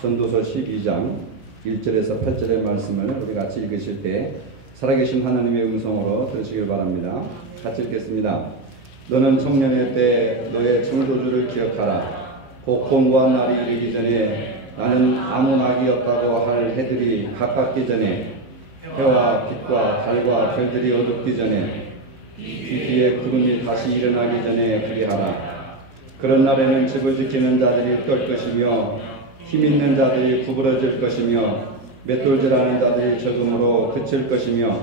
전도서 12장 1절에서 8절의 말씀을 우리 같이 읽으실 때 살아계신 하나님의 음성으로 들으시길 바랍니다. 같이 읽겠습니다. 너는 청년의 때 너의 창조주를 기억하라. 곧 공고한 날이 이르기 전에 나는 아무 낙이 없다고 할 해들이 가깝기 전에 해와 빛과 달과 별들이 어둡기 전에 뒤에 구름이 다시 일어나기 전에 그리하라. 그런 날에는 집을 지키는 자들이 떨 것이며 힘있는 자들이 구부러질 것이며 맷돌질하는 자들이 적음으로 그칠 것이며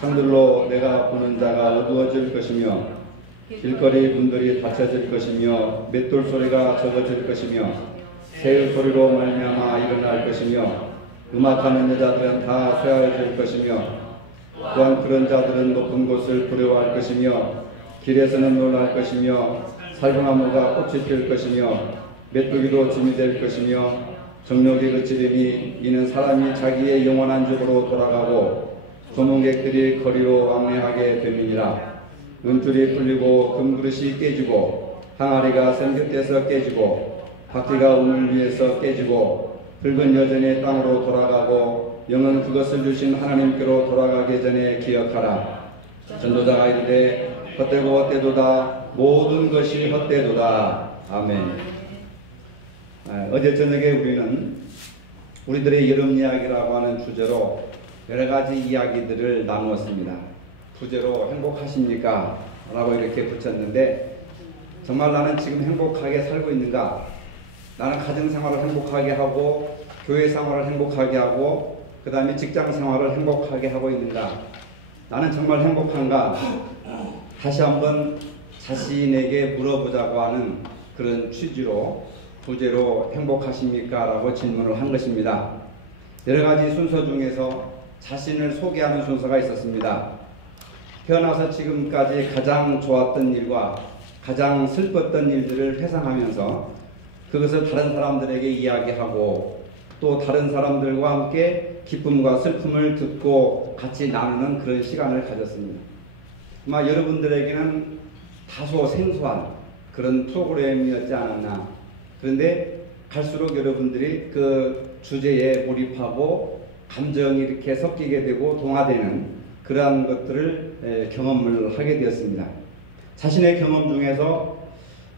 창들로 내가 보는 자가 어두워질 것이며 길거리 문들이 닫혀질 것이며 맷돌 소리가 적어질 것이며 새 소리로 말미암아 일어날 것이며 음악하는 여자들은 다 쇠하여질 것이며 또한 그런 자들은 높은 곳을 부러워할 것이며 길에서는 놀랄 것이며 살구나무가 꽃이 필 것이며 메뚜기도 짐이 될 것이며 정욕이 그치리니 이는 사람이 자기의 영원한 집으로 돌아가고 조문객들이 거리로 왕래하게 됨이니라. 은줄이 풀리고 금그릇이 깨지고 항아리가 샘 곁에서 깨지고 바퀴가 우물 위에서 깨지고 붉은 여전히 땅으로 돌아가고 영은 그것을 주신 하나님께로 돌아가기 전에 기억하라. 전도자가 이르되 헛되고 헛되도다. 모든 것이 헛되도다. 아멘. 어제 저녁에 우리는 우리들의 여름 이야기라고 하는 주제로 여러 가지 이야기들을 나누었습니다. 부제로 행복하십니까? 라고 이렇게 붙였는데 정말 나는 지금 행복하게 살고 있는가? 나는 가정생활을 행복하게 하고 교회 생활을 행복하게 하고 그 다음에 직장 생활을 행복하게 하고 있는가? 나는 정말 행복한가? 다시 한번 자신에게 물어보자고 하는 그런 취지로 부제로 행복하십니까? 라고 질문을 한 것입니다. 여러 가지 순서 중에서 자신을 소개하는 순서가 있었습니다. 태어나서 지금까지 가장 좋았던 일과 가장 슬펐던 일들을 회상하면서 그것을 다른 사람들에게 이야기하고 또 다른 사람들과 함께 기쁨과 슬픔을 듣고 같이 나누는 그런 시간을 가졌습니다. 아마 여러분들에게는 다소 생소한 그런 프로그램이었지 않았나. 그런데 갈수록 여러분들이 그 주제에 몰입하고 감정이 이렇게 섞이게 되고 동화되는 그러한 것들을 경험을 하게 되었습니다. 자신의 경험 중에서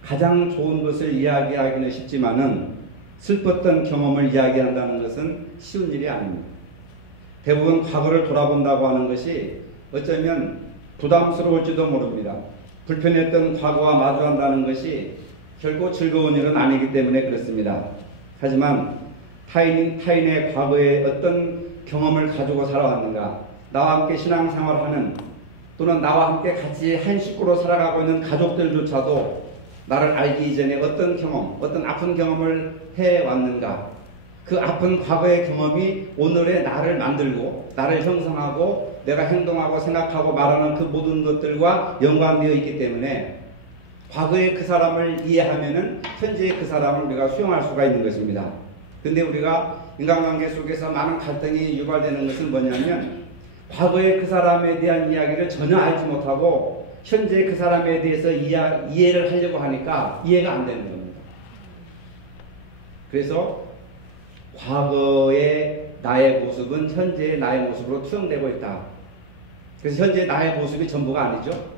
가장 좋은 것을 이야기하기는 쉽지만은 슬펐던 경험을 이야기한다는 것은 쉬운 일이 아닙니다. 대부분 과거를 돌아본다고 하는 것이 어쩌면 부담스러울지도 모릅니다. 불편했던 과거와 마주한다는 것이 결코 즐거운 일은 아니기 때문에 그렇습니다. 하지만 타인의 과거에 어떤 경험을 가지고 살아왔는가, 나와 함께 신앙생활하는 또는 나와 함께 같이 한 식구로 살아가고 있는 가족들조차도 나를 알기 이전에 어떤 경험, 어떤 아픈 경험을 해왔는가, 그 아픈 과거의 경험이 오늘의 나를 만들고 나를 형성하고 내가 행동하고 생각하고 말하는 그 모든 것들과 연관되어 있기 때문에 과거의 그 사람을 이해하면은 현재의 그 사람을 우리가 수용할 수가 있는 것입니다. 근데 우리가 인간관계 속에서 많은 갈등이 유발되는 것은 뭐냐면 과거의 그 사람에 대한 이야기를 전혀 알지 못하고 현재 그 사람에 대해서 이해를 하려고 하니까 이해가 안 되는 겁니다. 그래서 과거의 나의 모습은 현재의 나의 모습으로 투영되고 있다. 그래서 현재의 나의 모습이 전부가 아니죠.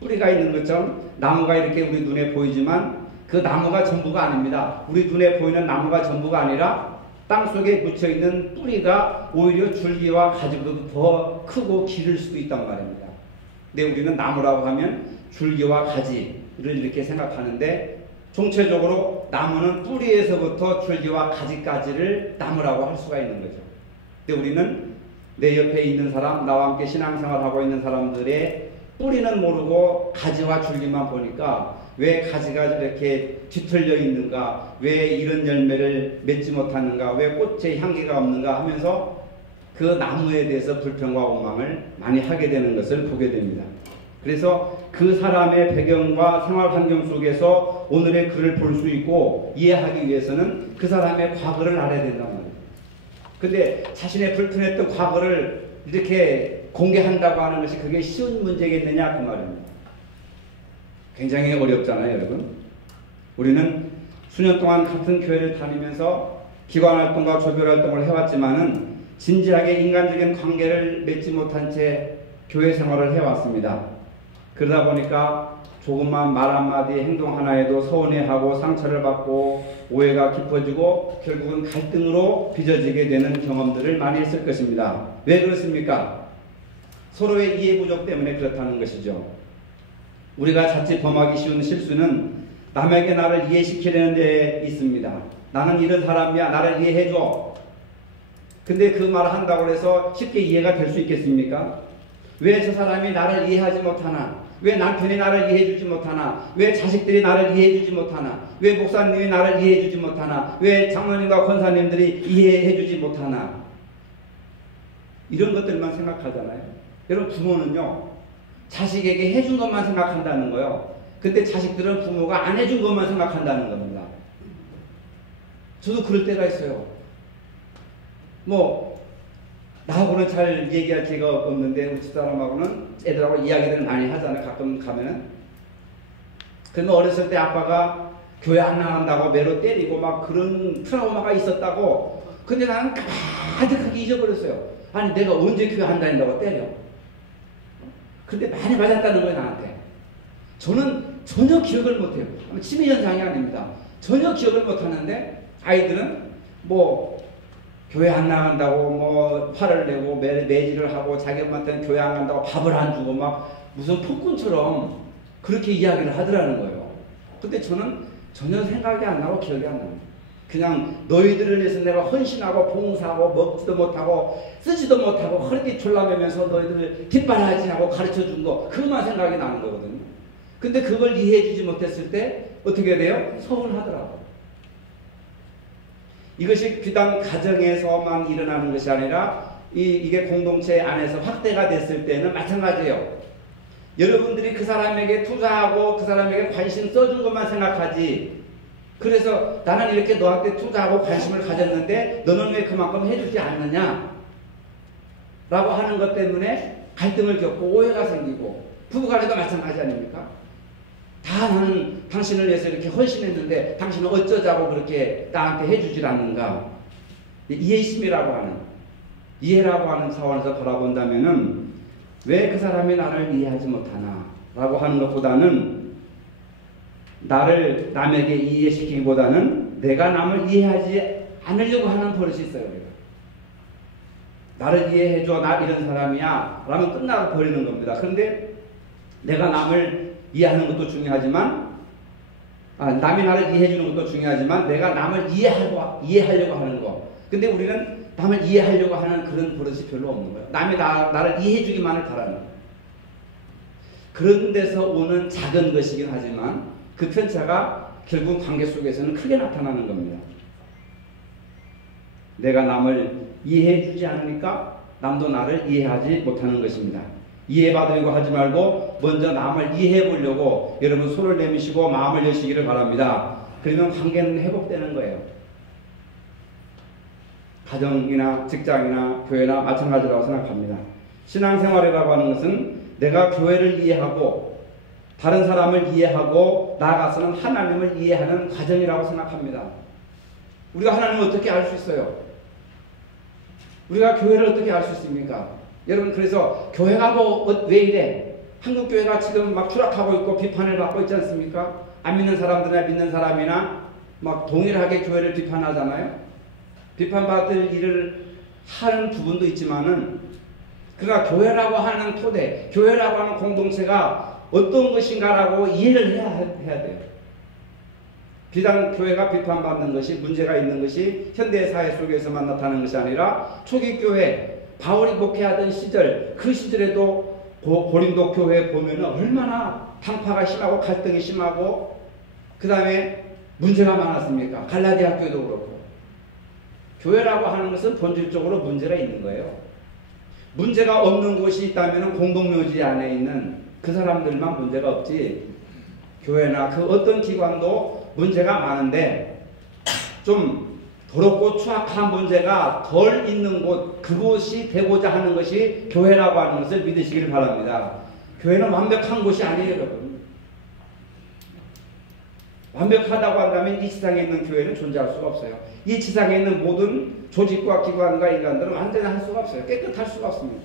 뿌리가 있는 것처럼 나무가 이렇게 우리 눈에 보이지만 그 나무가 전부가 아닙니다. 우리 눈에 보이는 나무가 전부가 아니라 땅속에 묻혀있는 뿌리가 오히려 줄기와 가지보다 더 크고 기를 수도 있단 말입니다. 근데 우리는 나무라고 하면 줄기와 가지를 이렇게 생각하는데 총체적으로 나무는 뿌리에서부터 줄기와 가지까지를 나무라고 할 수가 있는 거죠. 근데 우리는 내 옆에 있는 사람, 나와 함께 신앙생활하고 있는 사람들의 뿌리는 모르고 가지와 줄기만 보니까 왜 가지가 이렇게 뒤틀려 있는가, 왜 이런 열매를 맺지 못하는가, 왜 꽃의 향기가 없는가 하면서 그 나무에 대해서 불평과 원망을 많이 하게 되는 것을 보게 됩니다. 그래서 그 사람의 배경과 생활 환경 속에서 오늘의 그를 볼 수 있고 이해하기 위해서는 그 사람의 과거를 알아야 된단 말이에요. 근데 자신의 불편했던 과거를 이렇게 공개한다고 하는 것이 그게 쉬운 문제겠느냐 그 말입니다. 굉장히 어렵잖아요, 여러분. 우리는 수년 동안 같은 교회를 다니면서 기관활동과 조별활동을 해왔지만은 진지하게 인간적인 관계를 맺지 못한 채 교회 생활을 해왔습니다. 그러다 보니까 조금만 말 한마디 행동 하나에도 서운해하고 상처를 받고 오해가 깊어지고 결국은 갈등으로 빚어지게 되는 경험들을 많이 했을 것입니다. 왜 그렇습니까? 서로의 이해 부족 때문에 그렇다는 것이죠. 우리가 자칫 범하기 쉬운 실수는 남에게 나를 이해시키려는 데 있습니다. 나는 이런 사람이야, 나를 이해해줘. 근데 그 말을 한다고 해서 쉽게 이해가 될 수 있겠습니까? 왜 저 사람이 나를 이해하지 못하나? 왜 남편이 나를 이해해주지 못하나? 왜 자식들이 나를 이해해주지 못하나? 왜 목사님이 나를 이해해주지 못하나? 왜 장로님과 권사님들이 이해해주지 못하나? 이런 것들만 생각하잖아요. 여러분, 부모는요, 자식에게 해준 것만 생각한다는 거예요. 근데 자식들은 부모가 안 해준 것만 생각한다는 겁니다. 저도 그럴 때가 있어요. 나하고는 잘 얘기할 기회가 없는데 우리 집사람하고는 애들하고 이야기를 많이 하잖아요. 가끔 가면은. 근데 어렸을 때 아빠가 교회 안 나간다고 매로 때리고 막 그런 트라우마가 있었다고. 근데 나는 가득하게 잊어버렸어요. 아니, 내가 언제 교회 안 다닌다고 때려. 근데 많이 맞았다는 거예요, 나한테. 저는 전혀 기억을 못해요. 치매현상이 아닙니다. 전혀 기억을 못하는데 아이들은 교회 안 나간다고 화를 내고 매질을 하고 자기 엄마한테는 교회 안 간다고 밥을 안 주고 막 무슨 폭군처럼 그렇게 이야기를 하더라는 거예요. 근데 저는 전혀 생각이 안 나고 기억이 안 납니다. 그냥 너희들을 위해서 내가 헌신하고 봉사하고 먹지도 못하고 쓰지도 못하고 허리띠 졸라매면서 너희들을 뒷바라지하고 가르쳐 준 거, 그것만 생각이 나는 거거든요. 근데 그걸 이해해 주지 못했을 때 어떻게 돼요? 서운하더라고요. 이것이 비단 가정에서만 일어나는 것이 아니라 이게 공동체 안에서 확대가 됐을 때는 마찬가지예요. 여러분들이 그 사람에게 투자하고 그 사람에게 관심 써준 것만 생각하지, 그래서 나는 이렇게 너한테 투자하고 관심을 가졌는데 너는 왜 그만큼 해주지 않느냐 라고 하는 것 때문에 갈등을 겪고 오해가 생기고, 부부간에도 마찬가지 아닙니까? 다 나는 당신을 위해서 이렇게 헌신했는데 당신은 어쩌자고 그렇게 나한테 해주질 않는가. 이해심이라고 하는, 이해라고 하는 차원에서 바라본다면은 왜 그 사람이 나를 이해하지 못하나 라고 하는 것보다는, 나를 남에게 이해시키기보다는 내가 남을 이해하지 않으려고 하는 버릇이 있어요. 우리가. 나를 이해해줘, 나 이런 사람이야 라면 끝나고 버리는 겁니다. 그런데 내가 남을 이해하는 것도 중요하지만, 남이 나를 이해해주는 것도 중요하지만 내가 남을 이해하려고 하는 거. 근데 우리는 남을 이해하려고 하는 그런 버릇이 별로 없는 거예요. 남이 나를 이해해주기만을 바라는 거예요. 그런 데서 오는 작은 것이긴 하지만 그 편차가 결국 관계 속에서는 크게 나타나는 겁니다. 내가 남을 이해해주지 않으니까 남도 나를 이해하지 못하는 것입니다. 이해받으려고 하지 말고 먼저 남을 이해해 보려고 여러분 손을 내미시고 마음을 여시기를 바랍니다. 그러면 관계는 회복되는 거예요. 가정이나 직장이나 교회나 마찬가지라고 생각합니다. 신앙생활이라고 하는 것은 내가 교회를 이해하고 다른 사람을 이해하고 나아가서는 하나님을 이해하는 과정이라고 생각합니다. 우리가 하나님을 어떻게 알 수 있어요? 우리가 교회를 어떻게 알 수 있습니까? 여러분, 그래서 교회가 왜 이래? 한국 교회가 지금 막 추락하고 있고 비판을 받고 있지 않습니까? 안 믿는 사람들이나 믿는 사람이나 막 동일하게 교회를 비판하잖아요. 비판받을 일을 하는 부분도 있지만은, 그러니까 교회라고 하는 토대, 교회라고 하는 공동체가 어떤 것인가라고 이해를 해야 돼요. 비단 교회가 비판받는 것이, 문제가 있는 것이 현대사회 속에서만 나타나는 것이 아니라 초기 교회, 바울이 목회하던 시절, 그 시절에도 고린도 교회에 보면 얼마나 당파가 심하고 갈등이 심하고 그 다음에 문제가 많았습니까? 갈라디아 교회도 그렇고. 교회라고 하는 것은 본질적으로 문제가 있는 거예요. 문제가 없는 곳이 있다면 공동묘지 안에 있는 그 사람들만 문제가 없지, 교회나 그 어떤 기관도 문제가 많은데 좀 더럽고 추악한 문제가 덜 있는 곳, 그곳이 되고자 하는 것이 교회라고 하는 것을 믿으시길 바랍니다. 교회는 완벽한 곳이 아니에요, 여러분. 완벽하다고 한다면 이 지상에 있는 교회는 존재할 수가 없어요. 이 지상에 있는 모든 조직과 기관과 인간들은 완전할 수가 없어요. 깨끗할 수가 없습니다.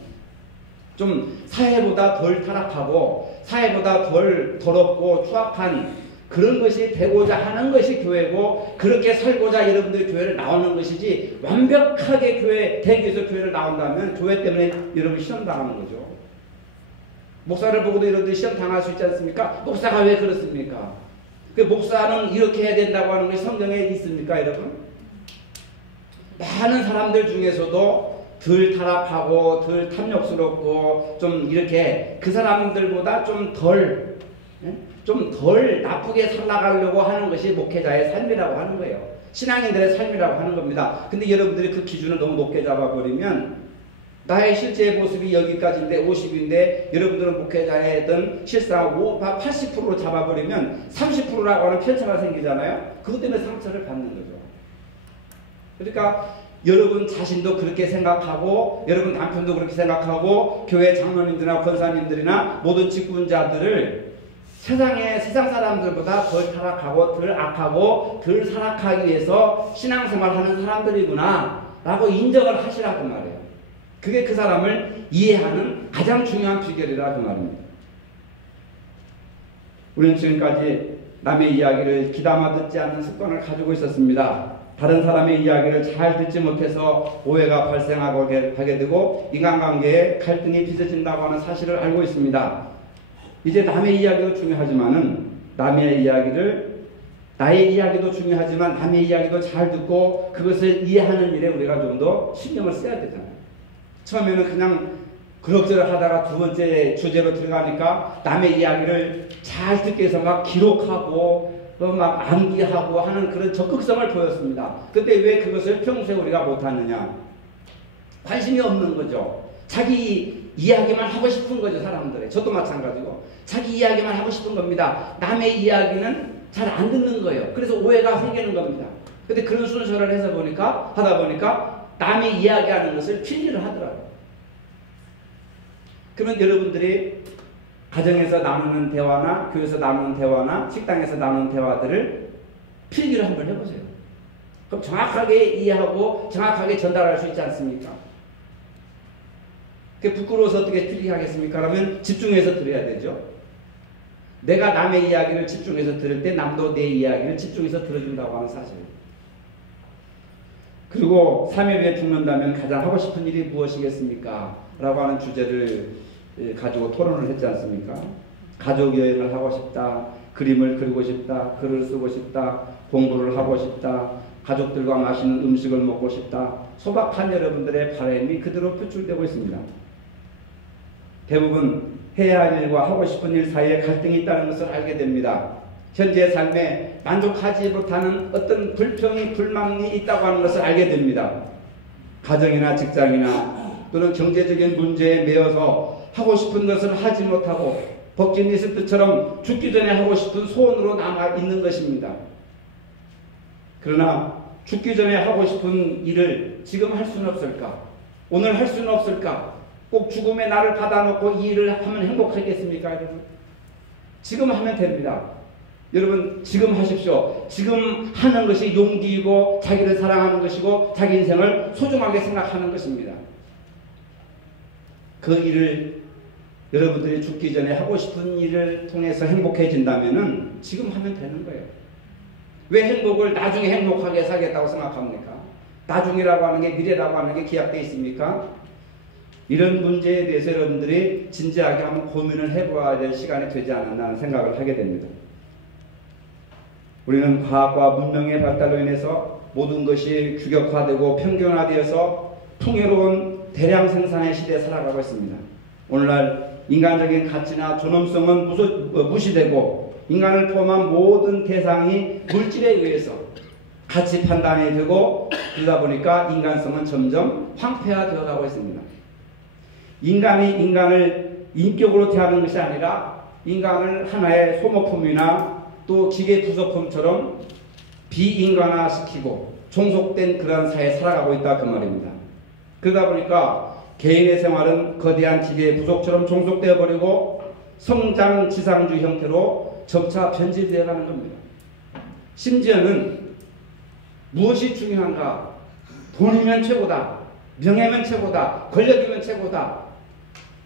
좀 사회보다 덜 타락하고 사회보다 덜 더럽고 추악한 그런 것이 되고자 하는 것이 교회고, 그렇게 살고자 여러분들이 교회를 나오는 것이지, 완벽하게 교회 대교에서 교회를 나온다면 교회 때문에 여러분 시험 당하는 거죠. 목사를 보고도 여러분들이 시험 당할 수 있지 않습니까? 목사가 왜 그렇습니까? 그 목사는 이렇게 해야 된다고 하는 것이 성경에 있습니까, 여러분? 많은 사람들 중에서도 덜 타락하고 덜 탐욕스럽고 좀 이렇게 그 사람들보다 좀 덜 나쁘게 살아가려고 하는 것이 목회자의 삶이라고 하는 거예요. 신앙인들의 삶이라고 하는 겁니다. 근데 여러분들이 그 기준을 너무 높게 잡아버리면 나의 실제 모습이 여기까지인데 50인데 여러분들은 목회자의 실상 80%로 잡아버리면 30%라고 하는 편차가 생기잖아요. 그것 때문에 상처를 받는 거죠. 그러니까 여러분 자신도 그렇게 생각하고, 여러분 남편도 그렇게 생각하고, 교회 장로님들이나 권사님들이나 모든 직분자들을 세상 사람들보다 덜 타락하고 덜 악하고 덜 살아가기 위해서 신앙생활하는 사람들이구나 라고 인정을 하시라고 말이에요. 그게 그 사람을 이해하는 가장 중요한 비결이라 그 말입니다. 우리는 지금까지 남의 이야기를 귀담아 듣지 않는 습관을 가지고 있었습니다. 다른 사람의 이야기를 잘 듣지 못해서 오해가 발생하게 되고 인간관계에 갈등이 빚어진다고 하는 사실을 알고 있습니다. 이제 남의 이야기도 중요하지만은 나의 이야기도 중요하지만 남의 이야기도 잘 듣고 그것을 이해하는 일에 우리가 좀 더 신경을 써야 되잖아요. 처음에는 그냥 그럭저럭 하다가 두 번째 주제로 들어가니까 남의 이야기를 잘 듣기 위해서 막 기록하고 막 암기하고 하는 그런 적극성을 보였습니다. 근데 왜 그것을 평소에 우리가 못하느냐? 관심이 없는 거죠. 자기 이야기만 하고 싶은 거죠, 사람들의. 저도 마찬가지고. 자기 이야기만 하고 싶은 겁니다. 남의 이야기는 잘 안 듣는 거예요. 그래서 오해가 생기는 겁니다. 근데 그런 순서를 하다 보니까 남이 이야기하는 것을 필기를 하더라고요. 그러면 여러분들이 가정에서 나누는 대화나 교회에서 나누는 대화나 식당에서 나누는 대화들을 필기를 한번 해보세요. 그럼 정확하게 이해하고 정확하게 전달할 수 있지 않습니까? 그게 부끄러워서 어떻게 필기하겠습니까? 그러면 집중해서 들어야 되죠. 내가 남의 이야기를 집중해서 들을 때 남도 내 이야기를 집중해서 들어준다고 하는 사실입니다. 그리고 3일 후에 죽는다면 가장 하고 싶은 일이 무엇이겠습니까? 라고 하는 주제를 가지고 토론을 했지 않습니까? 가족 여행을 하고 싶다, 그림을 그리고 싶다, 글을 쓰고 싶다, 공부를 하고 싶다, 가족들과 맛있는 음식을 먹고 싶다. 소박한 여러분들의 바람이 그대로 표출되고 있습니다. 대부분 해야 할 일과 하고 싶은 일 사이에 갈등이 있다는 것을 알게 됩니다. 현재 삶에 만족하지 못하는 어떤 불평이 불만이 있다고 하는 것을 알게 됩니다. 가정이나 직장이나 또는 경제적인 문제에 매여서 하고 싶은 것을 하지 못하고 버킷리스트처럼 죽기 전에 하고 싶은 소원으로 남아 있는 것입니다. 그러나 죽기 전에 하고 싶은 일을 지금 할 수는 없을까? 오늘 할 수는 없을까? 꼭 죽음의 날을 받아놓고 이 일을 하면 행복하겠습니까, 여러분? 지금 하면 됩니다. 여러분 지금 하십시오. 지금 하는 것이 용기이고 자기를 사랑하는 것이고 자기 인생을 소중하게 생각하는 것입니다. 그 일을 여러분들이 죽기 전에 하고 싶은 일을 통해서 행복해진다면은 지금 하면 되는 거예요. 왜 행복을 나중에 행복하게 살겠다고 생각합니까? 나중이라고 하는 게 미래라고 하는 게 기약되어 있습니까? 이런 문제에 대해서 여러분들이 진지하게 한번 고민을 해봐야 될 시간이 되지 않았나 하는 생각을 하게 됩니다. 우리는 과학과 문명의 발달로 인해서 모든 것이 규격화되고 평균화되어서 풍요로운 대량 생산의 시대에 살아가고 있습니다. 오늘날 인간적인 가치나 존엄성은 무시되고 인간을 포함한 모든 대상이 물질에 의해서 가치 판단이 되고 그러다 보니까 인간성은 점점 황폐화되어 가고 있습니다. 인간이 인간을 인격으로 대하는 것이 아니라 인간을 하나의 소모품이나 또 기계 부속품처럼 비인간화시키고 종속된 그런 사회에 살아가고 있다 그 말입니다. 그러다 보니까 개인의 생활은 거대한 기계의 부속처럼 종속되어 버리고 성장 지상주의 형태로 점차 변질되어 가는 겁니다. 심지어는 무엇이 중요한가? 돈이면 최고다. 명예면 최고다. 권력이면 최고다.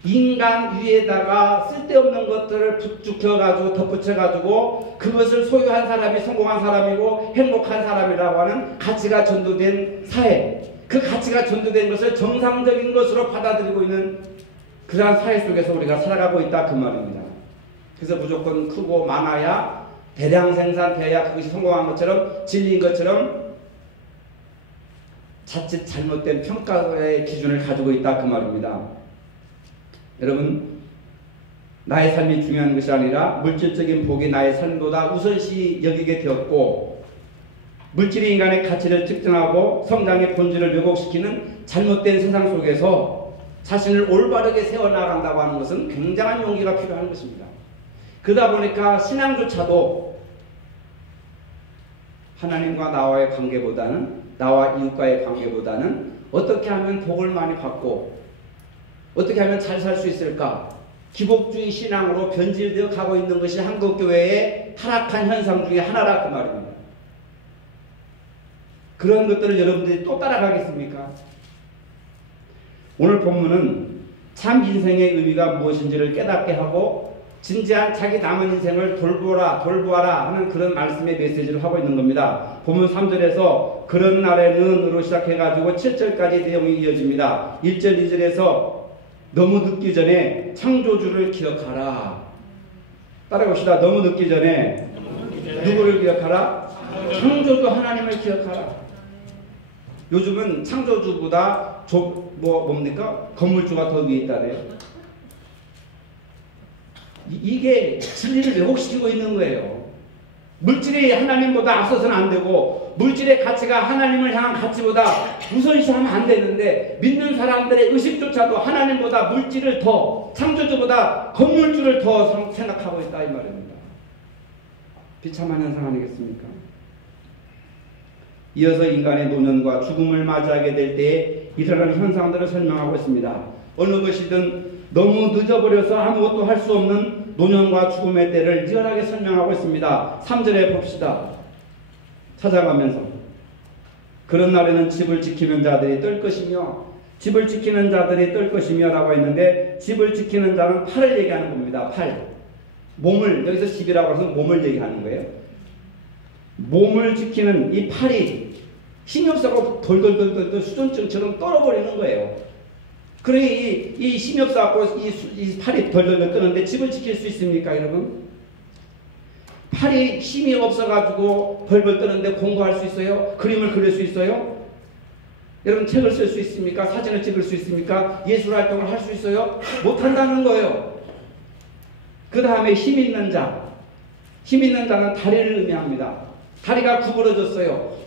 인간 위에다가 쓸데없는 것들을 부축해가지고 덧붙여가지고 그것을 소유한 사람이 성공한 사람이고 행복한 사람이라고 하는 가치가 전도된 사회, 그 가치가 전도된 것을 정상적인 것으로 받아들이고 있는 그러한 사회 속에서 우리가 살아가고 있다 그 말입니다. 그래서 무조건 크고 많아야 대량 생산돼야 그것이 성공한 것처럼 진리인 것처럼 자칫 잘못된 평가의 기준을 가지고 있다 그 말입니다. 여러분, 나의 삶이 중요한 것이 아니라 물질적인 복이 나의 삶보다 우선시 여기게 되었고, 물질이 인간의 가치를 측정하고 성장의 본질을 왜곡시키는 잘못된 세상 속에서 자신을 올바르게 세워나간다고 하는 것은 굉장한 용기가 필요한 것입니다. 그러다 보니까 신앙조차도 하나님과 나와의 관계보다는, 나와 이웃과의 관계보다는 어떻게 하면 복을 많이 받고 어떻게 하면 잘 살 수 있을까? 기복주의 신앙으로 변질되어 가고 있는 것이 한국교회의 타락한 현상 중에 하나라 그 말입니다. 그런 것들을 여러분들이 또 따라가겠습니까? 오늘 본문은 참 인생의 의미가 무엇인지를 깨닫게 하고 진지한 자기 남은 인생을 돌보아라 하는 그런 말씀의 메시지를 하고 있는 겁니다. 본문 3절에서 그런 날에는으로 시작해가지고 7절까지 내용이 이어집니다. 1절, 2절에서 너무 늦기 전에 창조주를 기억하라. 따라봅시다. 너무 늦기 전에 누구를 기억하라? 창조주 하나님을 기억하라. 요즘은 창조주보다 뭡니까? 건물주가 더 위에 있다네요. 이게 진리를 왜곡시키고 있는 거예요. 물질이 하나님보다 앞서서는 안 되고 물질의 가치가 하나님을 향한 가치보다 우선시하면 안 되는데 믿는 사람들의 의식조차도 하나님보다 물질을 더, 창조주보다 건물주를 더 생각하고 있다 이 말입니다. 비참한 현상 아니겠습니까? 이어서 인간의 노년과 죽음을 맞이하게 될 때에 일어나는 현상들을 설명하고 있습니다. 어느 것이든 너무 늦어버려서 아무것도 할 수 없는 노년과 죽음의 때를 리얼하게 설명하고 있습니다. 3절에 봅시다. 찾아가면서 그런 날에는 집을 지키는 자들이 떨 것이며 집을 지키는 자들이 떨 것이며 라고 했는데 집을 지키는 자는 팔을 얘기하는 겁니다. 팔. 몸을, 여기서 집이라고 해서 몸을 얘기하는 거예요. 몸을 지키는 이 팔이 힘이 없어서 돌돌돌돌 수전증처럼 떨어버리는 거예요. 그러니 이 힘이 없어갖고 이 팔이 덜덜덜 뜨는데 집을 지킬 수 있습니까, 여러분? 팔이 힘이 없어가지고 벌벌 뜨는데 공부할 수 있어요? 그림을 그릴 수 있어요? 여러분 책을 쓸 수 있습니까? 사진을 찍을 수 있습니까? 예술 활동을 할 수 있어요? 못한다는 거예요. 그 다음에 힘 있는 자. 힘 있는 자는 다리를 의미합니다. 다리가 구부러졌어요.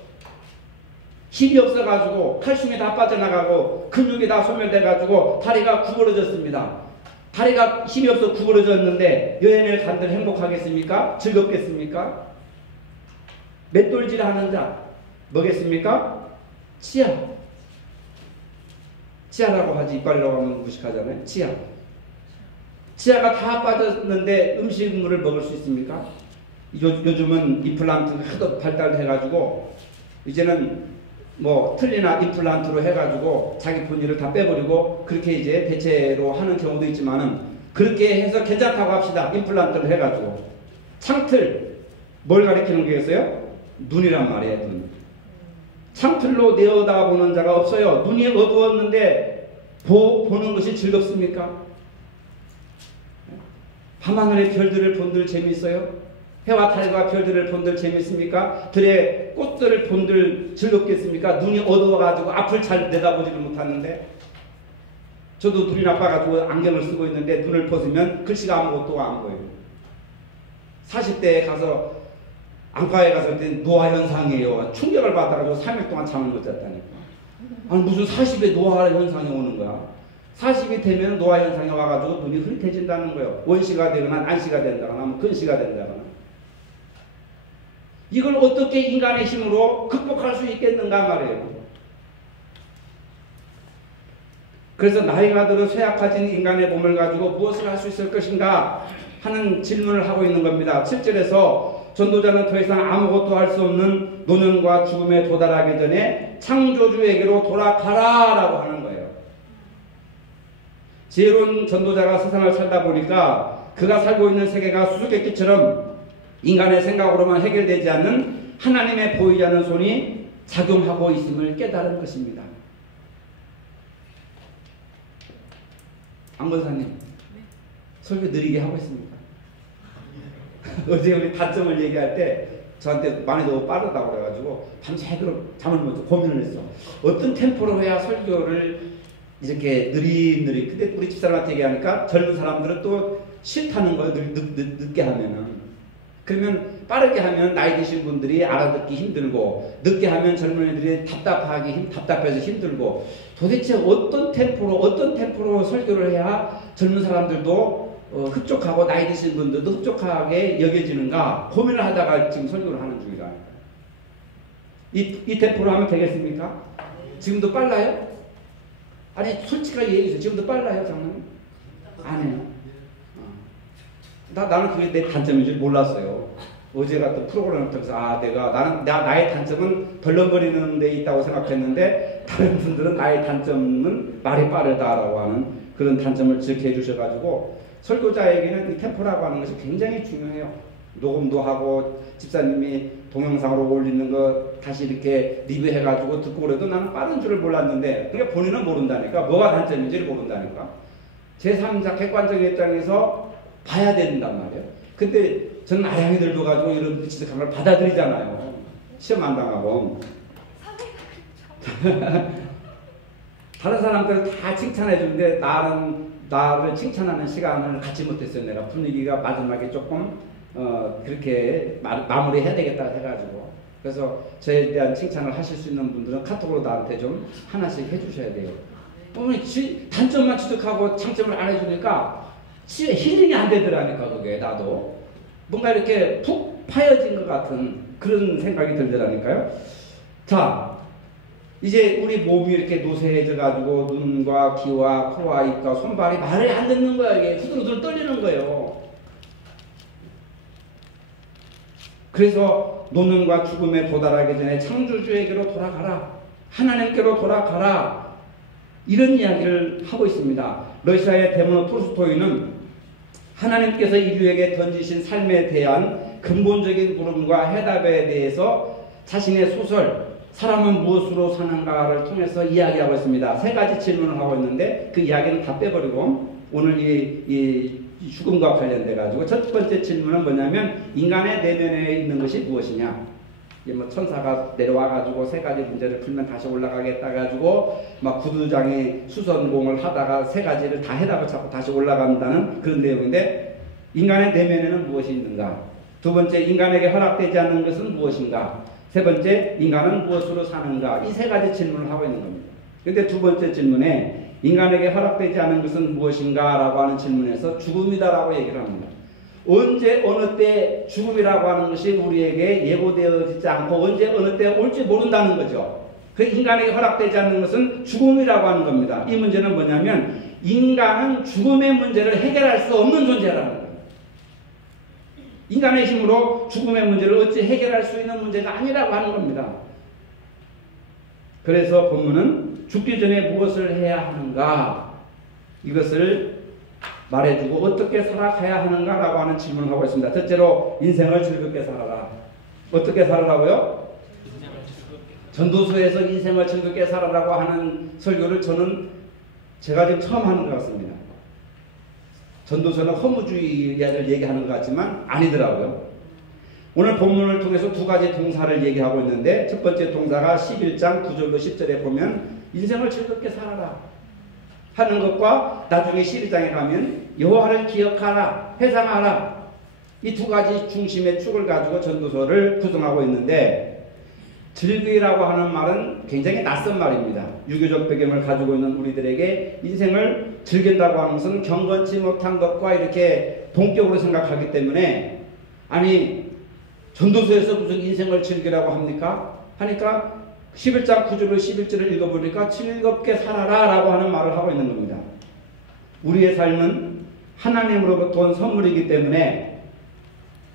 힘이 없어가지고 칼슘이 다 빠져나가고 근육이 다 소멸돼가지고 다리가 구부러졌습니다. 다리가 힘이 없어 구부러졌는데 여행을 간들 행복하겠습니까? 즐겁겠습니까? 맷돌질 하는 자 뭐겠습니까? 치아. 치아라고 하지 이빨이라고 하면 무식하잖아요. 치아. 치아가 다 빠졌는데 음식물을 먹을 수 있습니까? 요즘은 임플란트가 하도 발달해가지고 이제는 틀리나 임플란트로 해가지고 자기 본질을 다 빼버리고 그렇게 이제 대체로 하는 경우도 있지만은 그렇게 해서 괜찮다고 합시다. 임플란트를 해가지고. 창틀. 뭘 가리키는 거겠어요? 눈이란 말이에요, 눈. 창틀로 내어다보는 자가 없어요. 눈이 어두웠는데 보는 것이 즐겁습니까? 밤하늘의 별들을 본들 재미있어요? 해와 달과 별들을 본들 재밌습니까? 들의 꽃들을 본들 즐겁겠습니까? 눈이 어두워가지고 앞을 잘 내다보지를 못하는데 저도 눈이 나빠가지고 안경을 쓰고 있는데 눈을 벗으면 글씨가 아무것도 안 보여요. 40대에 가서 안과에 가서 노화 현상이에요. 충격을 받아가지고 3일 동안 잠을 못 잤다니까. 아니 무슨 40에 노화 현상이 오는 거야. 40이 되면 노화 현상이 와가지고 눈이 흐릿해진다는 거예요. 원시가 되거나 난시가 된다거나 근시가 된다거나. 이걸 어떻게 인간의 힘으로 극복할 수 있겠는가 말이에요. 그래서 나이가 들어 쇠약해진 인간의 몸을 가지고 무엇을 할 수 있을 것인가 하는 질문을 하고 있는 겁니다. 7절에서 전도자는 더 이상 아무것도 할 수 없는 노년과 죽음에 도달하기 전에 창조주에게로 돌아가라라고 하는 거예요. 지혜로운 전도자가 세상을 살다 보니까 그가 살고 있는 세계가 수수께끼처럼 인간의 생각으로만 해결되지 않는 하나님의 보이지 않는 손이 작용하고 있음을 깨달은 것입니다. 안 권사님, 설교 느리게 하고 있습니까? 어제 우리 단점을 얘기할 때 저한테 많이 너무 빠르다고 그래가지고 밤새도록 잠을 못 자고 고민을 했어. 어떤 템포로 해야 설교를 이렇게 느릿느릿. 근데 우리 집사람한테 얘기하니까 젊은 사람들은 또 싫다는 거예요. 늦게 하면은. 그러면 빠르게 하면 나이 드신 분들이 알아듣기 힘들고, 늦게 하면 젊은이들이 답답해서 힘들고, 도대체 어떤 템포로 설교를 해야 젊은 사람들도 흡족하고 나이 드신 분들도 흡족하게 여겨지는가 고민을 하다가 지금 설교를 하는 중이다. 이 템포로 하면 되겠습니까? 지금도 빨라요? 아니 솔직하게 얘기해주세요. 지금도 빨라요, 장로님? 안 해요. 나는 그게 내 단점인 줄 몰랐어요. 어제 같은 프로그램을 통해서 나의 단점은 덜렁거리는 데 있다고 생각했는데 다른 분들은 나의 단점은 말이 빠르다라고 하는 그런 단점을 지적해 주셔가지고 설교자에게는 이 템포라고 하는 것이 굉장히 중요해요. 녹음도 하고 집사님이 동영상으로 올리는 거 다시 이렇게 리뷰해가지고 듣고 그래도 나는 빠른 줄을 몰랐는데 그러니까 본인은 모른다니까. 뭐가 단점인지를 모른다니까. 제3자 객관적인 입장에서 봐야 된단 말이에요. 근데 저는 아량이 늙어가지고 여러분들 지적한 걸 받아들이잖아요. 시험 안 당하고. 다른 사람들은 다 칭찬해 주는데 나를 칭찬하는 시간을 갖지 못했어요. 내가 분위기가 마지막에 조금 그렇게 마무리해야 되겠다 해가지고. 그래서 저에 대한 칭찬을 하실 수 있는 분들은 카톡으로 나한테 좀 하나씩 해주셔야 돼요. 단점만 지적하고 장점을 안 해주니까 힐링이 안 되더라니까. 그게 나도 뭔가 이렇게 푹 파여진 것 같은 그런 생각이 들더라니까요. 자, 이제 우리 몸이 이렇게 노쇠해져 가지고 눈과 귀와 코와 입과 손발이 말을 안 듣는 거야. 이게 후들후들 떨리는 거예요. 그래서 노년과 죽음에 도달하기 전에 창조주에게로 돌아가라, 하나님께로 돌아가라, 이런 이야기를 하고 있습니다. 러시아의 데모노 톨스토이는 하나님께서 인류에게 던지신 삶에 대한 근본적인 물음과 해답에 대해서 자신의 소설 사람은 무엇으로 사는가를 통해서 이야기하고 있습니다. 세 가지 질문을 하고 있는데 그 이야기는 다 빼버리고 오늘 이 죽음과 관련돼 가지고 첫 번째 질문은 뭐냐면 인간의 내면에 있는 것이 무엇이냐. 천사가 내려와 가지고 세 가지 문제를 풀면 다시 올라가겠다 가지고 막 구두장에 수선공을 하다가 세 가지를 다 해답을 찾고 다시 올라간다는 그런 내용인데, 인간의 내면에는 무엇이 있는가? 두 번째, 인간에게 허락되지 않는 것은 무엇인가? 세 번째, 인간은 무엇으로 사는가? 이 세 가지 질문을 하고 있는 겁니다. 그런데 두 번째 질문에 인간에게 허락되지 않은 것은 무엇인가? 라고 하는 질문에서 죽음이다라고 얘기를 합니다. 언제 어느 때 죽음이라고 하는 것이 우리에게 예고되어지지 않고 언제 어느 때 올지 모른다는 거죠. 그 인간에게 허락되지 않는 것은 죽음이라고 하는 겁니다. 이 문제는 뭐냐면 인간은 죽음의 문제를 해결할 수 없는 존재라는 거예요. 인간의 힘으로 죽음의 문제를 어찌 해결할 수 있는 문제가 아니라고 하는 겁니다. 그래서 본문은 죽기 전에 무엇을 해야 하는가, 이것을 말해주고 어떻게 살아가야 하는가라고 하는 질문을 하고 있습니다. 첫째로 인생을 즐겁게 살아라. 어떻게 살아라고요? 전도서에서 인생을 즐겁게 살아라고 하는 설교를 제가 지금 처음 하는 것 같습니다. 전도서는 허무주의를 얘기하는 것 같지만 아니더라고요. 오늘 본문을 통해서 두 가지 동사를 얘기하고 있는데 첫 번째 동사가 11장 9절로 10절에 보면 인생을 즐겁게 살아라 하는 것과 나중에 12장에 가면 여호와를 기억하라, 회상하라, 이 두 가지 중심의 축을 가지고 전도서를 구성하고 있는데, 즐기라고 하는 말은 굉장히 낯선 말입니다. 유교적 배경을 가지고 있는 우리들에게 인생을 즐긴다고 하는 것은 경건치 못한 것과 이렇게 동격으로 생각하기 때문에, 아니 전도서에서 무슨 인생을 즐기라고 합니까? 하니까 11장 9절로 11절을 읽어보니까 즐겁게 살아라 라고 하는 말을 하고 있는 겁니다. 우리의 삶은 하나님으로부터 온 선물이기 때문에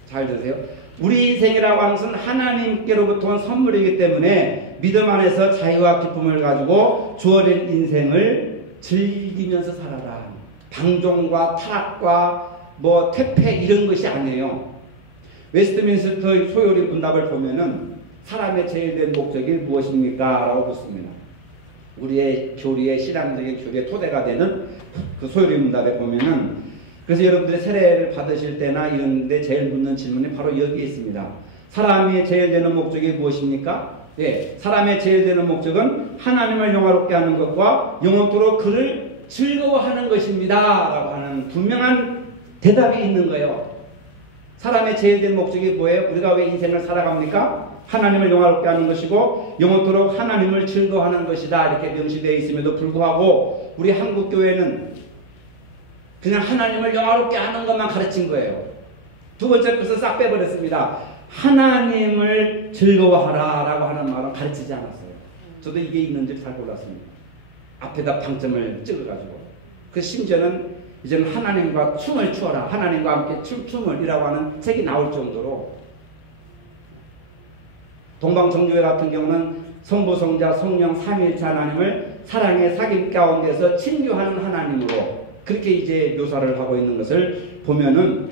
잘 들으세요. 우리 인생이라고 하는 것은 하나님께로부터 온 선물이기 때문에 믿음 안에서 자유와 기쁨을 가지고 주어진 인생을 즐기면서 살아라. 방종과 타락과 뭐 퇴폐 이런 것이 아니에요. 웨스트민스터 소요리 문답을 보면은 사람의 제일 된 목적이 무엇입니까? 라고 묻습니다. 우리의 교리의 신앙적인 교리의 토대가 되는 그 소요리 문답에 보면은, 그래서 여러분들이 세례를 받으실 때나 이런 데 제일 묻는 질문이 바로 여기에 있습니다. 사람이 제일 되는 목적이 무엇입니까? 예, 사람의 제일 되는 목적은 하나님을 영화롭게 하는 것과 영원토록 그를 즐거워하는 것입니다. 라고 하는 분명한 대답이 있는 거예요. 사람의 제일 된 목적이 뭐예요? 우리가 왜 인생을 살아갑니까? 하나님을 영화롭게 하는 것이고 영원토록 하나님을 즐거워하는 것이다. 이렇게 명시되어 있음에도 불구하고 우리 한국교회는 그냥 하나님을 영화롭게 하는 것만 가르친 거예요. 두 번째 것을 싹 빼버렸습니다. 하나님을 즐거워하라 라고 하는 말은 가르치지 않았어요. 저도 이게 있는지 잘 몰랐습니다. 앞에다 방점을 찍어가지고. 그 심지어는 이제는 하나님과 춤을 추어라, 하나님과 함께 춤을 이라고 하는 책이 나올 정도로, 동방정교회 같은 경우는 성부, 성자, 성령 삼위일체 하나님을 사랑의 사귐 가운데서 친교하는 하나님으로 그렇게 이제 묘사를 하고 있는 것을 보면은,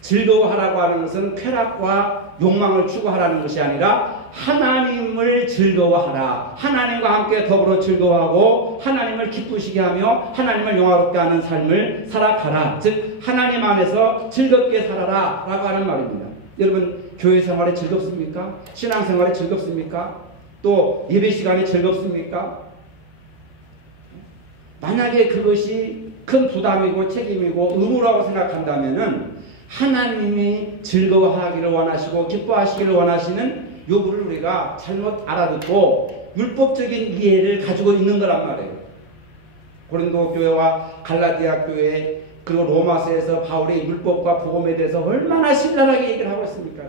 즐거워하라고 하는 것은 쾌락과 욕망을 추구하라는 것이 아니라 하나님을 즐거워하라. 하나님과 함께 더불어 즐거워하고 하나님을 기쁘시게 하며 하나님을 영화롭게 하는 삶을 살아가라. 즉 하나님 안에서 즐겁게 살아라 라고 하는 말입니다. 여러분, 교회 생활이 즐겁습니까? 신앙 생활이 즐겁습니까? 또 예배 시간이 즐겁습니까? 만약에 그것이 큰 부담이고 책임이고 의무라고 생각한다면은 하나님이 즐거워하기를 원하시고 기뻐하시기를 원하시는 요구를 우리가 잘못 알아듣고 율법적인 이해를 가지고 있는 거란 말이에요. 고린도 교회와 갈라디아 교회 그리고 로마서에서 바울이 율법과 복음에 대해서 얼마나 신랄하게 얘기를 하고 있습니까?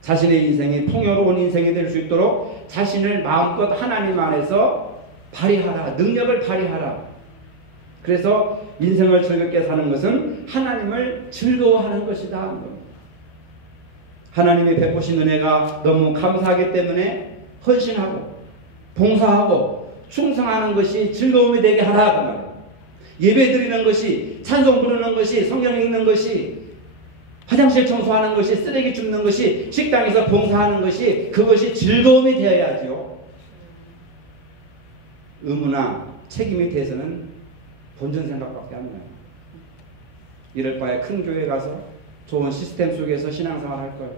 자신의 인생이 풍요로운 인생이 될 수 있도록 자신을 마음껏 하나님 안에서 발휘하라. 능력을 발휘하라. 그래서 인생을 즐겁게 사는 것은 하나님을 즐거워하는 것이다. 하나님이 베푸신 은혜가 너무 감사하기 때문에 헌신하고 봉사하고 충성하는 것이 즐거움이 되게 하라. 그 말이에요. 예배 드리는 것이, 찬송 부르는 것이, 성경 읽는 것이, 화장실 청소하는 것이, 쓰레기 줍는 것이, 식당에서 봉사하는 것이, 그것이 즐거움이 되어야지요. 의무나 책임이 돼서는 본전 생각밖에 안 나요. 이럴 바에 큰 교회 가서 좋은 시스템 속에서 신앙생활 할 거예요.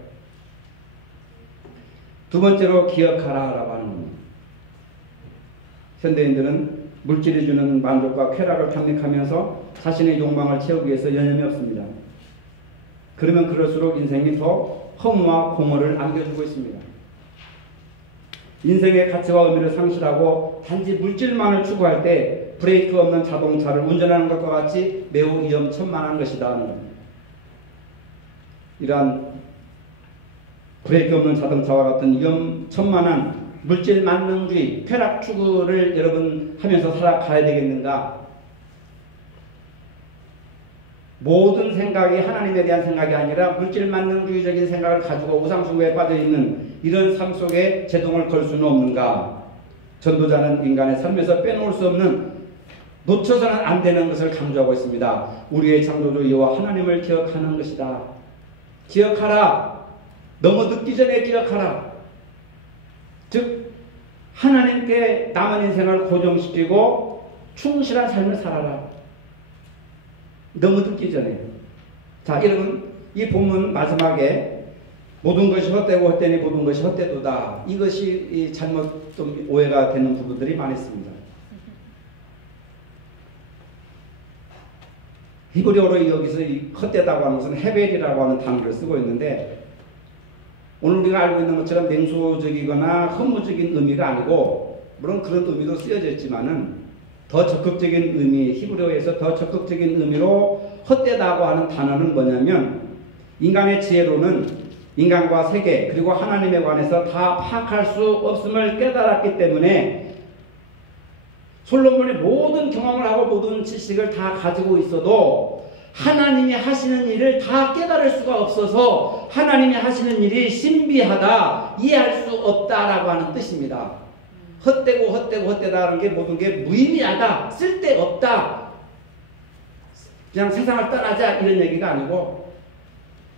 두 번째로 기억하라라고 하는 겁니다. 현대인들은 물질이 주는 만족과 쾌락을 탐닉하면서 자신의 욕망을 채우기 위해서 여념이 없습니다. 그러면 그럴수록 인생이 더 허무와 공허를 안겨주고 있습니다. 인생의 가치와 의미를 상실하고 단지 물질만을 추구할 때 브레이크 없는 자동차를 운전하는 것과 같이 매우 위험천만한 것이다. 이러한 브레이크 없는 자동차와 같은 위험천만한 물질 만능주의, 쾌락 추구를 여러분 하면서 살아가야 되겠는가? 모든 생각이 하나님에 대한 생각이 아니라 물질 만능주의적인 생각을 가지고 우상숭배에 빠져있는 이런 삶 속에 제동을 걸 수는 없는가? 전도자는 인간의 삶에서 빼놓을 수 없는, 놓쳐서는 안 되는 것을 강조하고 있습니다. 우리의 창조주 여호와 하나님을 기억하는 것이다. 기억하라. 너무 늦기 전에 기억하라. 즉 하나님께 남은 인생을 고정시키고 충실한 삶을 살아라. 너무 늦기 전에. 자, 여러분, 이 본문 마지막에 모든 것이 헛되고 헛되니 모든 것이 헛되도다. 이것이 잘못 좀 오해가 되는 부분들이 많이 있습니다. 히브리어로 여기서 헛되다고 하는 것은 헤벨이라고 하는 단어를 쓰고 있는데, 오늘 우리가 알고 있는 것처럼 냉소적이거나 허무적인 의미가 아니고, 물론 그런 의미도 쓰여져 있지만은 더 적극적인 의미, 히브리어에서 더 적극적인 의미로 헛되다고 하는 단어는 뭐냐면, 인간의 지혜로는 인간과 세계 그리고 하나님에 관해서 다 파악할 수 없음을 깨달았기 때문에 솔로몬이 모든 경험을 하고 모든 지식을 다 가지고 있어도 하나님이 하시는 일을 다 깨달을 수가 없어서 하나님이 하시는 일이 신비하다, 이해할 수 없다라고 하는 뜻입니다. 헛되고 헛되다라는 게 모든 게 무의미하다, 쓸데없다, 그냥 세상을 떠나자 이런 얘기가 아니고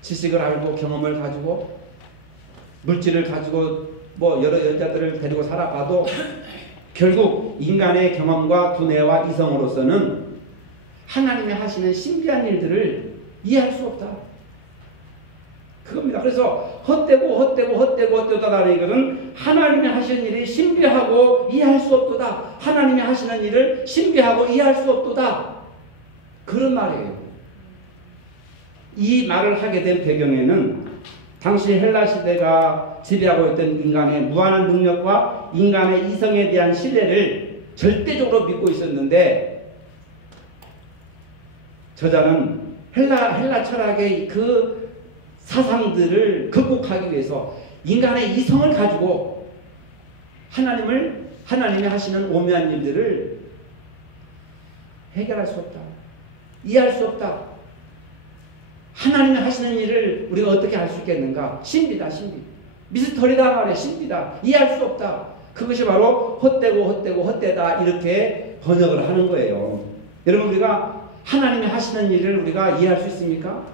지식을 알고 경험을 가지고 물질을 가지고 뭐 여러 여자들을 데리고 살아봐도 결국 인간의 경험과 두뇌와 이성으로서는 하나님이 하시는 신비한 일들을 이해할 수 없다. 그겁니다. 그래서 헛되다라는 것은 하나님이 하시는 일이 신비하고 이해할 수 없도다. 하나님이 하시는 일을 신비하고 이해할 수 없도다. 그런 말이에요. 이 말을 하게 된 배경에는 당시 헬라 시대가 지배하고 있던 인간의 무한한 능력과 인간의 이성에 대한 신뢰를 절대적으로 믿고 있었는데, 저자는 헬라 철학의 그 사상들을 극복하기 위해서 인간의 이성을 가지고 하나님이 하시는 오묘한 일들을 해결할 수 없다, 이해할 수 없다. 하나님이 하시는 일을 우리가 어떻게 할 수 있겠는가? 신비다, 신비. 미스터리다 말이야, 신비다. 이해할 수 없다. 그것이 바로 헛되다 이렇게 번역을 하는 거예요. 여러분, 우리가 하나님이 하시는 일을 우리가 이해할 수 있습니까?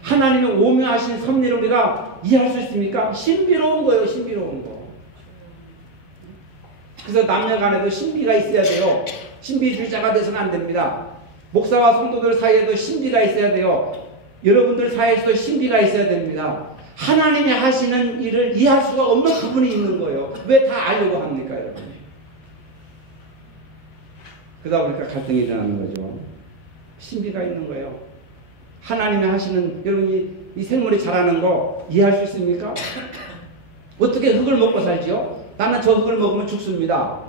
하나님의 오묘하신 섭리를 우리가 이해할 수 있습니까? 신비로운 거예요, 신비로운 거. 그래서 남녀 간에도 신비가 있어야 돼요. 신비주의자가 돼서는 안 됩니다. 목사와 성도들 사이에도 신비가 있어야 돼요. 여러분들 사이에서도 신비가 있어야 됩니다. 하나님이 하시는 일을 이해할 수가 없는 부분이 있는 거예요. 왜 다 알려고 합니까, 여러분? 그러다 보니까 갈등이 일어나는 거죠. 신비가 있는 거예요. 하나님이 하시는, 여러분이 이 생물이 자라는 거 이해할 수 있습니까? 어떻게 흙을 먹고 살지요? 나는 저 흙을 먹으면 죽습니다.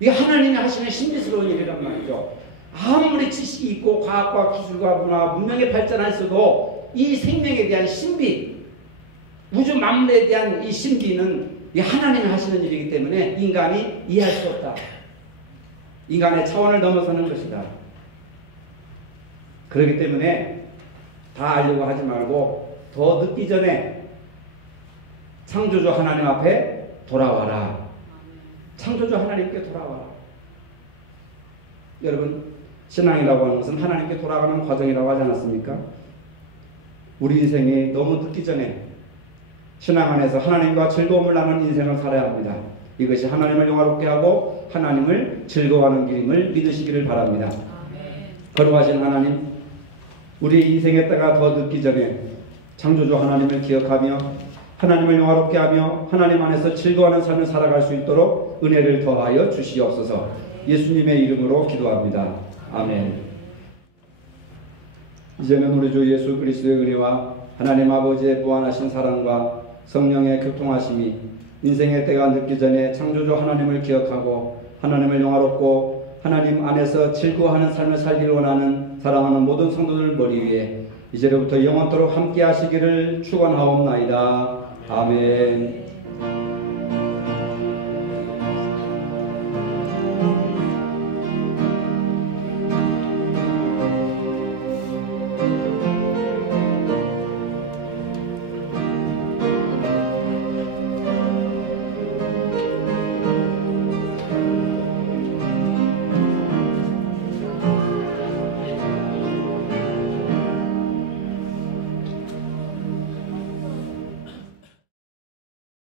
이게 하나님이 하시는 신비스러운 일이란 말이죠. 아무리 지식이 있고 과학과 기술과 문화, 문명의 발전했어도 이 생명에 대한 신비, 우주 만물에 대한 이 신비는 이 하나님이 하시는 일이기 때문에 인간이 이해할 수 없다. 인간의 차원을 넘어서는 것이다. 그렇기 때문에 다 알려고 하지 말고 더 늦기 전에 창조주 하나님 앞에 돌아와라. 창조주 하나님께 돌아와라. 여러분, 신앙이라고 하는 것은 하나님께 돌아가는 과정이라고 하지 않았습니까? 우리 인생이 너무 늦기 전에 신앙 안에서 하나님과 즐거움을 나누는 인생을 살아야 합니다. 이것이 하나님을 영화롭게 하고 하나님을 즐거워하는 길임을 믿으시기를 바랍니다. 거룩하신 하나님, 우리 인생의 때가 더 늦기 전에 창조주 하나님을 기억하며 하나님을 영화롭게 하며 하나님 안에서 즐거워하는 삶을 살아갈 수 있도록 은혜를 더하여 주시옵소서. 예수님의 이름으로 기도합니다. 아멘. 이제는 우리 주 예수 그리스도의 은혜와 하나님 아버지의 무한하신 사랑과 성령의 교통하심이 인생의 때가 늦기 전에 창조주 하나님을 기억하고 하나님을 영화롭고 하나님 안에서 즐거워하는 삶을 살기를 원하는 사랑하는 모든 성도들 머리 위에 이제로부터 영원토록 함께 하시기를 축원하옵나이다. 아멘.